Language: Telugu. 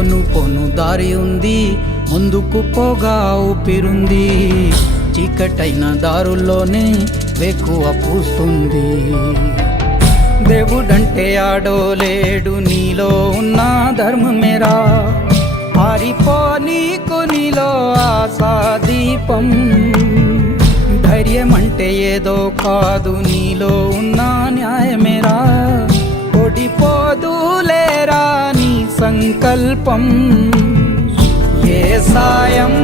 పోను పోను దారి ఉంది, ముందుకు పోగా ఊపిరుంది. చీకటైన దారుల్లోనే వెక్కువ పూస్తుంది. దేవుడంటే ఆడో లేడు, నీలో ఉన్న ధర్మమేరా. ఆరిపో నీకు నీలో ఆశా దీపం. ధైర్యం అంటే ఏదో కాదు, నీలో ఉన్న న్యాయమేరా. ఓడిపోదులేరా నీ సంకల్పం. ఏ సాయం